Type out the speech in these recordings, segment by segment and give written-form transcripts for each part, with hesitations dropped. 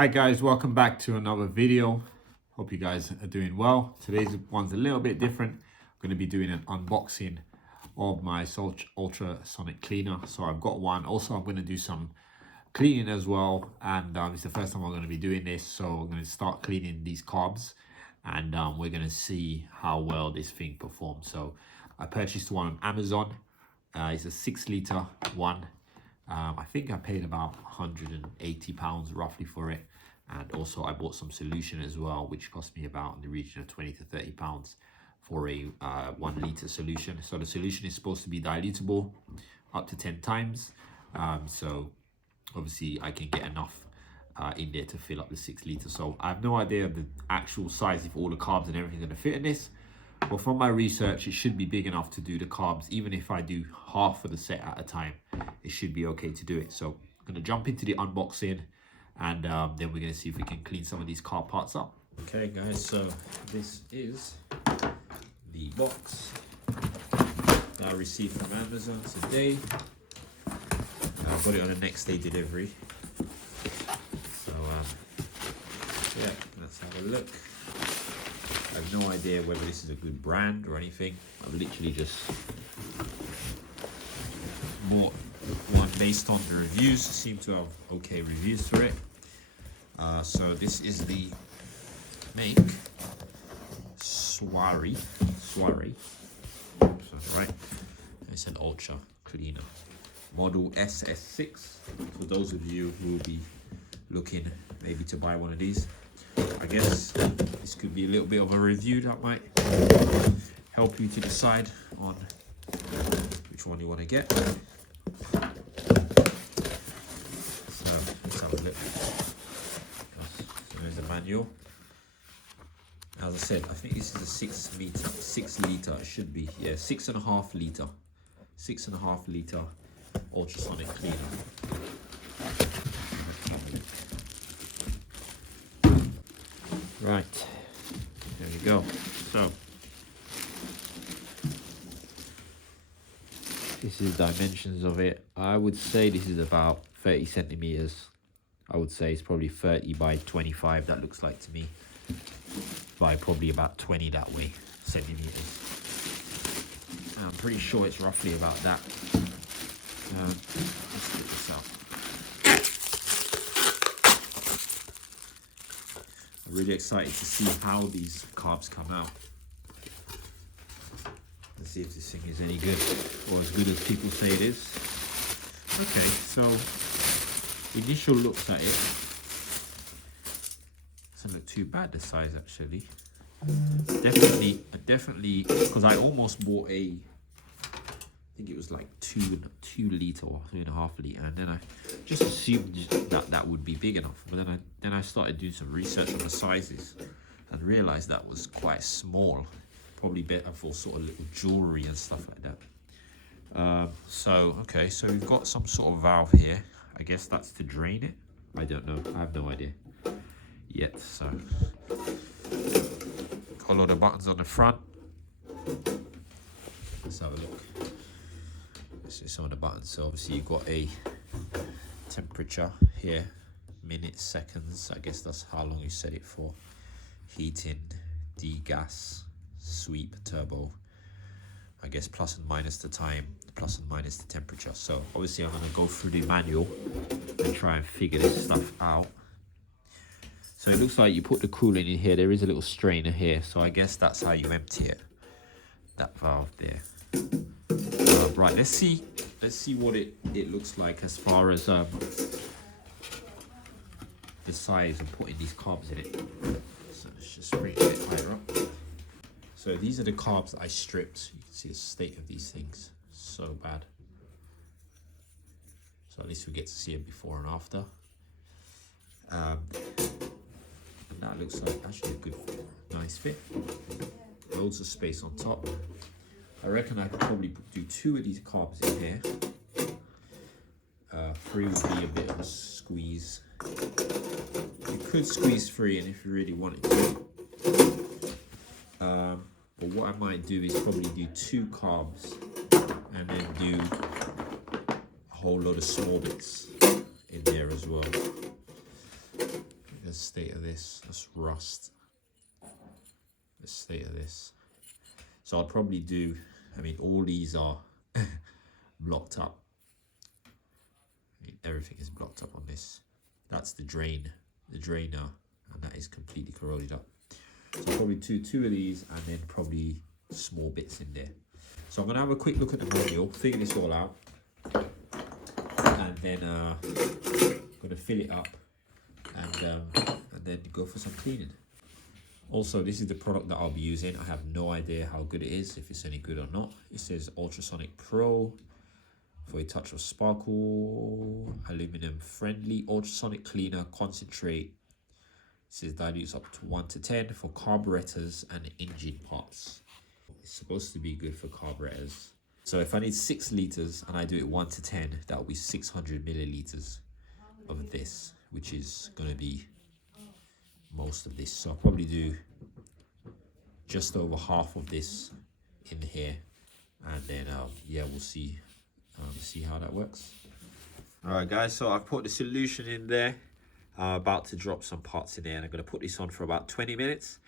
Hi guys, welcome back to another video. Hope you guys are doing well. Today's one's a little bit different. I'm going to be doing an unboxing of my ultrasonic cleaner. So I've got one. Also, I'm going to do some cleaning as well, and it's the first time I'm going to be doing this. So I'm going to start cleaning these carbs, and we're going to see how well this thing performs. So I purchased one on Amazon. It's a 6-litre one. I think I paid about £180 roughly for it, and also I bought some solution as well, which cost me about in the region of £20 to £30 for a 1 litre solution. So the solution is supposed to be dilutable up to 10 times, so obviously I can get enough in there to fill up the 6 litres. So I have no idea the actual size, if all the carbs and everything are going to fit in this. But from my research, it should be big enough to do the carbs. Even if I do half of the set at a time, it should be okay to do it. So I'm going to jump into the unboxing, and then we're going to see if we can clean some of these carb parts up. Okay guys, so this is the box that I received from Amazon today. I got it on a next day delivery. So yeah, let's have a look. I have no idea whether this is a good brand or anything. I've literally just bought one based on the reviews. Seem to have okay reviews for it. So this is the make Soiree. That's right. It's an ultra cleaner. Model SS6. For those of you who will be looking maybe to buy one of these. I guess this could be a little bit of a review that might help you to decide on which one you want to get. So let's have a look. So there's the manual. As I said, I think this is a 6 litre. It should be, yeah, 6.5 litre. 6.5 litre ultrasonic cleaner. Right, there we go. So this is dimensions of it. I would say this is about 30 centimeters. I would say it's probably 30 by 25, that looks like to me, by probably about 20 that way centimeters. I'm pretty sure it's roughly about that. Let's get this out. Really excited to see how these carbs come out. Let's see if this thing is any good, or as good as people say it is. Okay, so initial looks at it doesn't look too bad, the size actually. Definitely, because I almost bought a, I think it was like 2 litre or 2.5 litre, and then I just assumed that would be big enough. But then I started doing some research on the sizes and realized that was quite small. Probably better for sort of little jewelry and stuff like that. So okay, so we've got some sort of valve here. I guess that's to drain it. I don't know. I have no idea yet. So got a lot of buttons on the front. Let's have a look. This is some of the buttons. So obviously you've got a temperature here, minutes, seconds. I guess that's how long you set it for. Heating, degas, sweep, turbo. I guess plus and minus the time, plus and minus the temperature. So obviously I'm going to go through the manual and try and figure this stuff out. So it looks like you put the coolant in here. There is a little strainer here. So I guess that's how you empty it. That valve there. Right, let's see what it looks like as far as the size of putting these carbs in it. So let's just bring it a bit higher up. So these are the carbs that I stripped. You can see the state of these things, so bad. So at least we get to see it before and after. And that looks like actually a good, nice fit. Loads of space on top. I reckon I could probably do 2 of these carbs in here. 3 would be a bit of a squeeze. You could squeeze 3 in if you really wanted to. But what I might do is probably do 2 carbs and then do a whole load of small bits in there as well. the state of this. That's rust. The state of this. So I'll probably do, I mean, all these are blocked up. I mean, everything is blocked up on this. That's the drainer, and that is completely corroded up. So I'll probably do two of these and then probably small bits in there. So I'm gonna have a quick look at the manual, figure this all out, and then I'm gonna fill it up and then go for some cleaning. Also, this is the product that I'll be using. I have no idea how good it is, if it's any good or not. It says Ultrasonic Pro for a touch of sparkle, aluminum friendly, ultrasonic cleaner concentrate. It says dilutes up to 1 to 10 for carburetors and engine parts. It's supposed to be good for carburetors. So if I need 6 liters and I do it 1 to 10, that will be 600 milliliters of this, which is gonna be most of this. So I'll probably do just over half of this in here, and then yeah, we'll see how that works. All right guys, so I've put the solution in there. I'm about to drop some parts in there, and I'm going to put this on for about 20 minutes.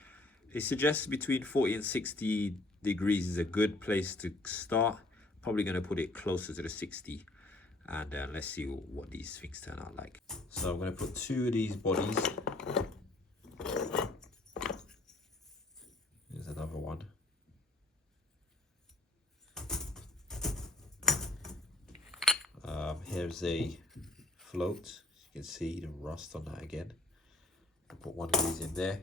It suggests between 40 and 60 degrees is a good place to start. Probably going to put it closer to the 60, and let's see what these things turn out like. So I'm going to put 2 of these bodies. There's another one. Here's a float. You can see the rust on that again. I'll put one of these in there.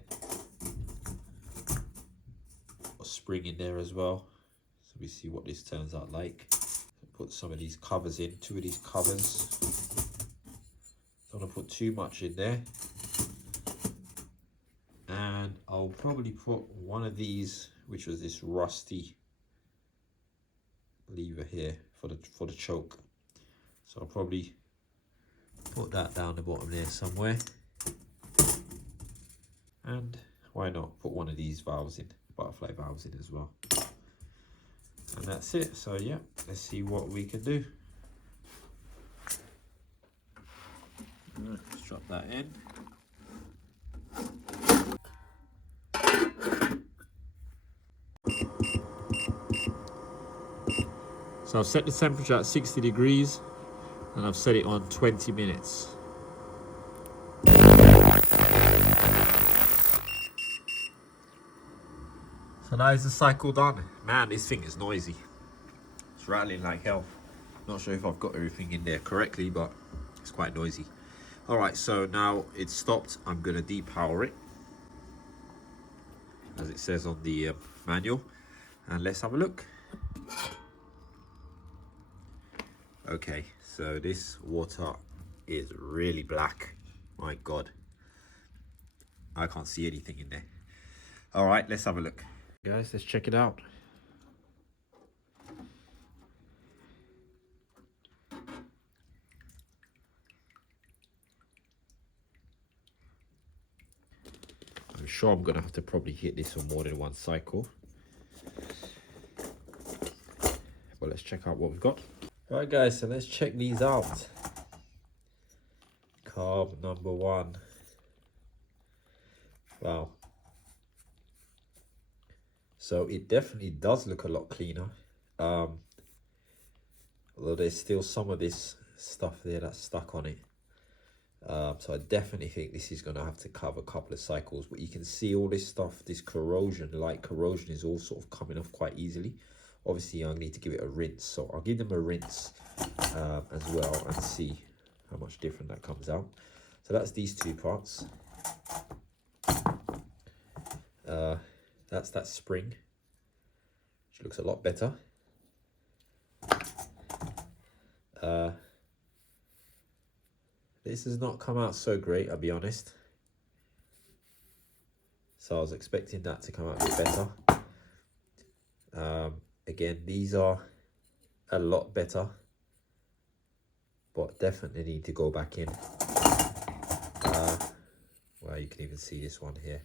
A spring in there as well. So we see what this turns out like. Put some of these covers in, 2 of these covers. Don't want to put too much in there. And I'll probably put one of these, which was this rusty lever here for the choke. So I'll probably put that down the bottom there somewhere. And why not put one of these valves in, butterfly valves in as well. And that's it. So yeah, let's see what we can do. All right, let's drop that in. So I've set the temperature at 60 degrees and I've set it on 20 minutes. So now is the cycle done. Man, this thing is noisy. It's rattling like hell. Not sure if I've got everything in there correctly, but it's quite noisy. All right, so now it's stopped. I'm gonna depower it, as it says on the manual, and let's have a look. Okay, so this water is really black. My God, I can't see anything in there. All right, let's have a look. Guys, let's check it out. I'm sure I'm gonna have to probably hit this on more than one cycle. But let's check out what we've got. Alright guys, so let's check these out. Carb number 1. Wow. So it definitely does look a lot cleaner. Although there's still some of this stuff there that's stuck on it. So I definitely think this is going to have to cover a couple of cycles. But you can see all this stuff, this corrosion, light corrosion is all sort of coming off quite easily. Obviously, I need to give it a rinse. So I'll give them a rinse as well and see how much different that comes out. So that's these 2 parts. That's that spring, which looks a lot better. This has not come out so great, I'll be honest. So I was expecting that to come out a bit better. Again, these are a lot better, but definitely need to go back in. Well, you can even see this one here.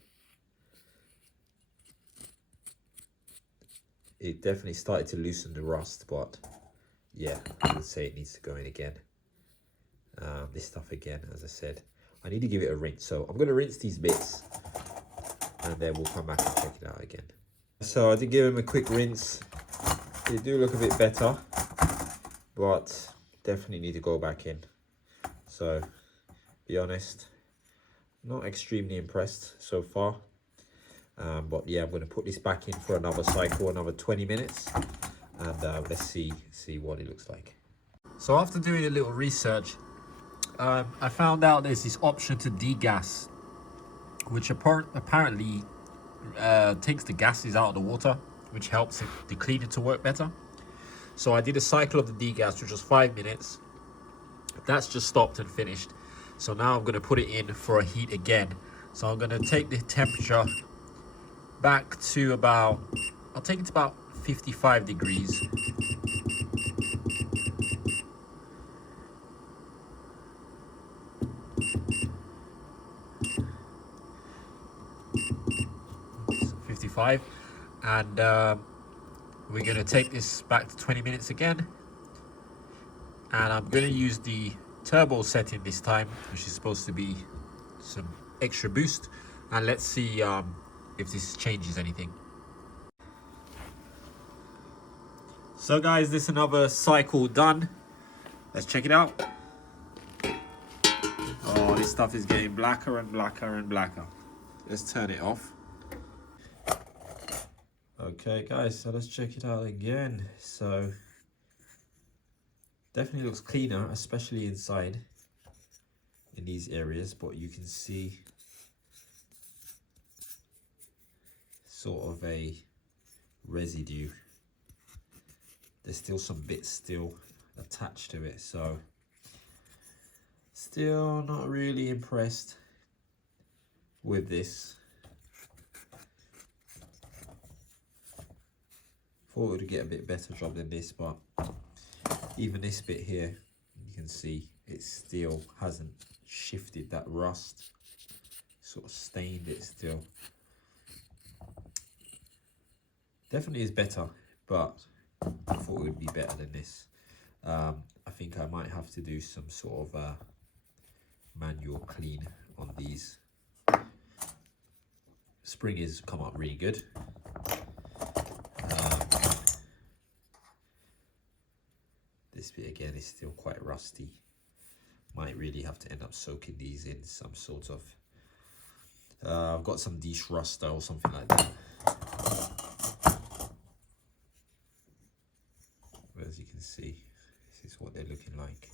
It definitely started to loosen the rust, but yeah, I would say it needs to go in again. This stuff again, as I said, I need to give it a rinse. So I'm going to rinse these bits and then we'll come back and check it out again. So I did give them a quick rinse. They do look a bit better, but definitely need to go back in. So be honest, not extremely impressed so far. But yeah, I'm going to put this back in for another cycle, another 20 minutes. And let's see what it looks like. So after doing a little research, I found out there's this option to degas, which apparently takes the gases out of the water, which helps the cleaner to work better. So I did a cycle of the degas, which was 5 minutes. That's just stopped and finished. So now I'm going to put it in for a heat again. So I'm going to take the temperature back to about, I'll take it to about 55 degrees. And we're going to take this back to 20 minutes again, and I'm going to use the turbo setting this time, which is supposed to be some extra boost, and let's see if this changes anything. So guys, this is another cycle done. Let's check it out. Oh, this stuff is getting blacker and blacker and blacker. Let's turn it off. Okay guys, so let's check it out again. So definitely looks cleaner, especially inside in these areas, but you can see sort of a residue. There's still some bits still attached to it, so still not really impressed with this. Thought it would get a bit better job than this, but even this bit here, you can see it still hasn't shifted that rust, sort of stained it still. Definitely is better, but I thought it would be better than this. I think I might have to do some sort of manual clean on these. Spring has come up really good. This bit again is still quite rusty. Might really have to end up soaking these in some sort of I've got some dish ruster or something like that. But as you can see, this is what they're looking like.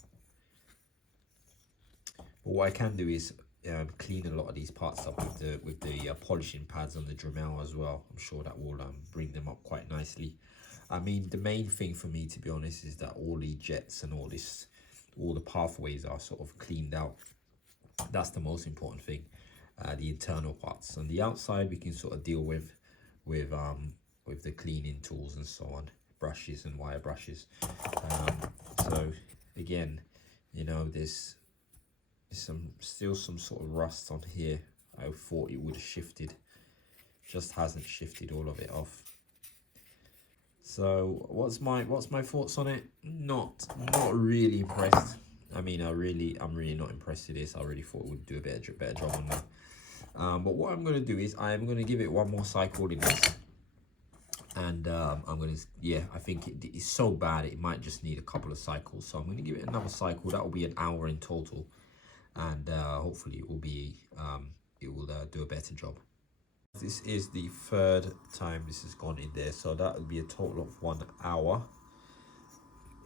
But what I can do is clean a lot of these parts up with the polishing pads on the Dremel as well. I'm sure that will bring them up quite nicely. I mean, the main thing for me, to be honest, is that all the jets and all the pathways are sort of cleaned out. That's the most important thing. The internal parts. On the outside, we can sort of deal with the cleaning tools and so on, brushes and wire brushes. So again, you know, there's still some sort of rust on here. I thought it would have shifted, just hasn't shifted all of it off. So what's my thoughts on it? Not really impressed. I mean, I'm really not impressed with this. I really thought it would do a better job on that. But what I'm going to do is I'm going to give it one more cycle in this, and I'm going to, yeah, I think it is so bad it might just need a couple of cycles. So I'm going to give it another cycle. That will be an hour in total, and hopefully it will be do a better job. This is the third time this has gone in there, so that would be a total of 1 hour.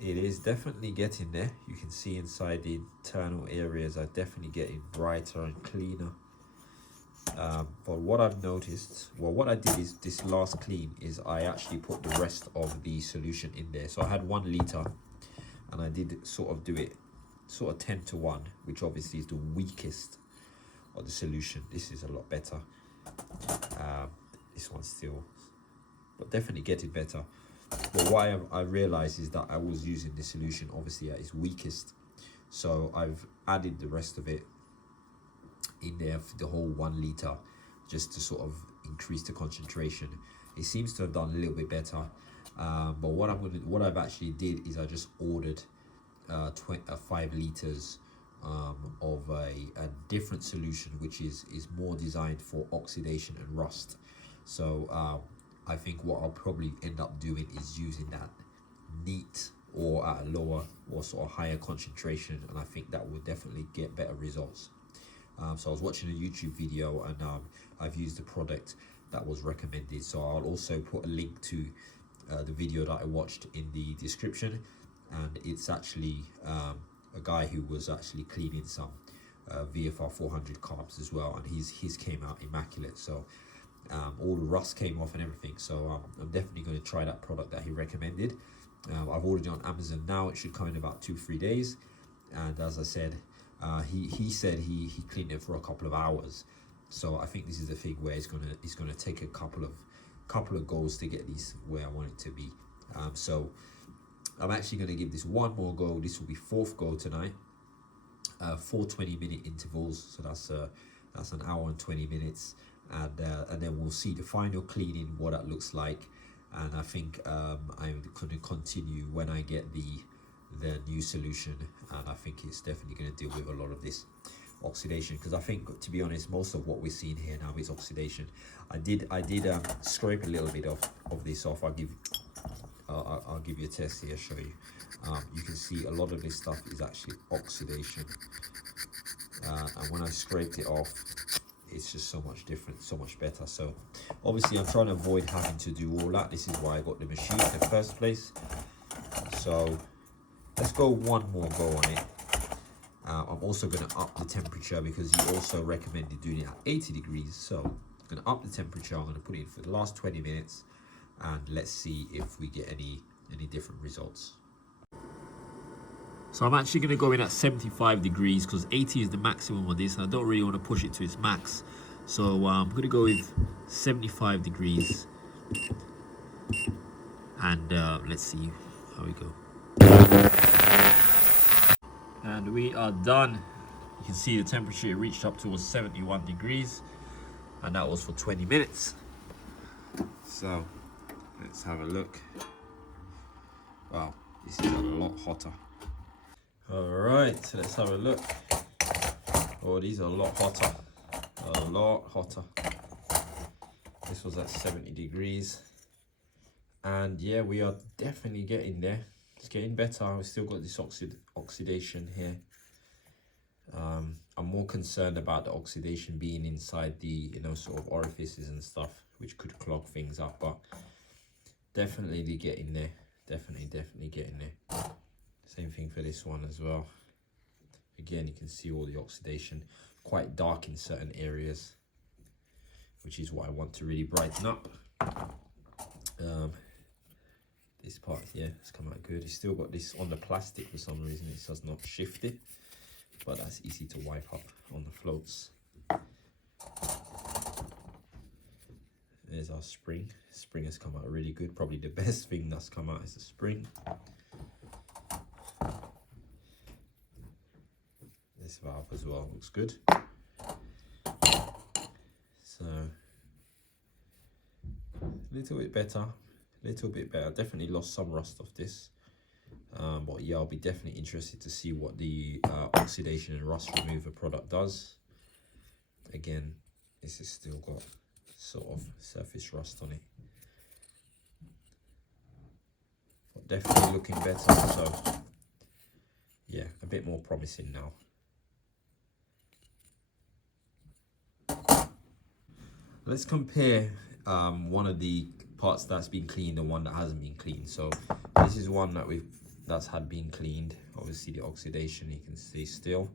It is definitely getting there. You can see inside the internal areas are definitely getting brighter and cleaner. But what I've noticed, well, what I did is this last clean is I actually put the rest of the solution in there. So I had 1 liter, and I did sort of do it sort of 10 to 1, which obviously is the weakest of the solution. This is a lot better. This one's still, but definitely getting better. But what I realized is that I was using the solution obviously at its weakest, so I've added the rest of it in there for the whole 1 liter, just to sort of increase the concentration. It seems to have done a little bit better. But what I've actually did is I just ordered 5 liters of a different solution, which is more designed for oxidation and rust. So I think what I'll probably end up doing is using that neat or at a lower or sort of higher concentration, and I think that will definitely get better results. So I was watching a YouTube video, and I've used the product that was recommended, so I'll also put a link to the video that I watched in the description. And it's actually a guy who was actually cleaning some VFR 400 carbs as well, and his came out immaculate. So all the rust came off and everything. So I'm definitely going to try that product that he recommended. I've ordered it on Amazon now. It should come in about 2-3 days. And as I said, he said he cleaned it for a couple of hours. So I think this is the thing where it's gonna take a couple of goes to get these where I want it to be. So I'm actually going to give this one more go. This will be 4th go tonight. 4 20-minute intervals. So that's an hour and 20 minutes. And then we'll see the final cleaning, what that looks like. And I think I'm going to continue when I get the new solution. And I think it's definitely going to deal with a lot of this oxidation, because I think, to be honest, most of what we're seeing here now is oxidation. I did scrape a little bit of this off. I'll give you a test here, show you. You can see a lot of this stuff is actually oxidation. And when I scraped it off, it's just so much different, so much better. So obviously I'm trying to avoid having to do all that. This is why I got the machine in the first place. So let's go one more go on it. I'm also going to up the temperature, because he also recommended doing it at 80 degrees. So I'm going to up the temperature. I'm going to put it in for the last 20 minutes. And let's see if we get any different results. So I'm actually going to go in at 75 degrees, because 80 is the maximum of this, and I don't really want to push it to its max. So I'm going to go with 75 degrees, and let's see how we go. And we are done. You can see the temperature reached up to 71 degrees, and that was for 20 minutes. So let's have a look. Wow, this is a lot hotter. All right, so let's have a look. Oh, these are a lot hotter. A lot hotter. This was at 70 degrees. And yeah, we are definitely getting there. It's getting better. We've still got this oxidation here. I'm more concerned about the oxidation being inside the, sort of orifices and stuff, which could clog things up, but definitely getting there. Definitely getting there. Same thing for this one as well. Again, you can see all the oxidation, quite dark in certain areas, which is what I want to really brighten up. This part, yeah, it's come out good. It's still got this on the plastic for some reason. It does not shift it, but that's easy to wipe up on the floats. There's our spring. Spring has come out really good. Probably the best thing that's come out is the spring. This valve as well looks good. So a little bit better. Definitely lost some rust off this. But yeah, I'll be definitely interested to see what the oxidation and rust remover product does. Again, this has still got sort of surface rust on it, but definitely looking better. So yeah, a bit more promising now. Let's compare one of the parts that's been cleaned and one that hasn't been cleaned. So this is one that's had been cleaned. Obviously the oxidation you can see still.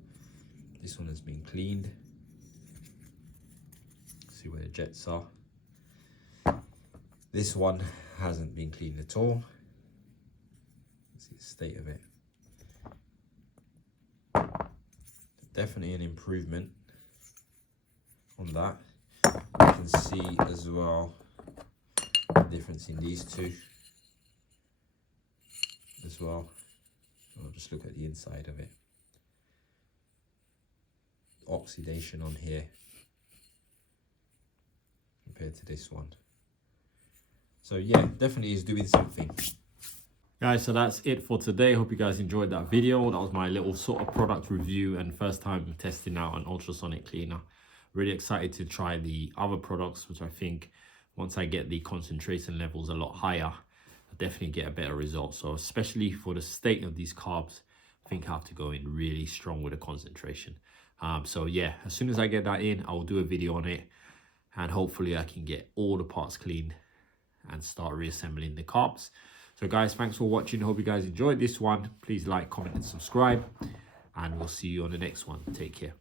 This one has been cleaned. See where the jets are. This one hasn't been cleaned at all. See the state of it. Definitely an improvement on that. You can see as well the difference in these two as well. I'll just look at the inside of it. Oxidation on here compared to this one. So yeah, definitely is doing something. Guys, so that's it for today. Hope you guys enjoyed that video. That was my little sort of product review and first time testing out an ultrasonic cleaner. Really excited to try the other products, which I think once I get the concentration levels a lot higher, I'll definitely get a better result. So especially for the state of these carbs, I think I have to go in really strong with the concentration. So yeah, as soon as I get that in, I'll do a video on it, and hopefully I can get all the parts cleaned and start reassembling the carbs. So guys, thanks for watching. Hope you guys enjoyed this one. Please like, comment, and subscribe, and we'll see you on the next one. Take care.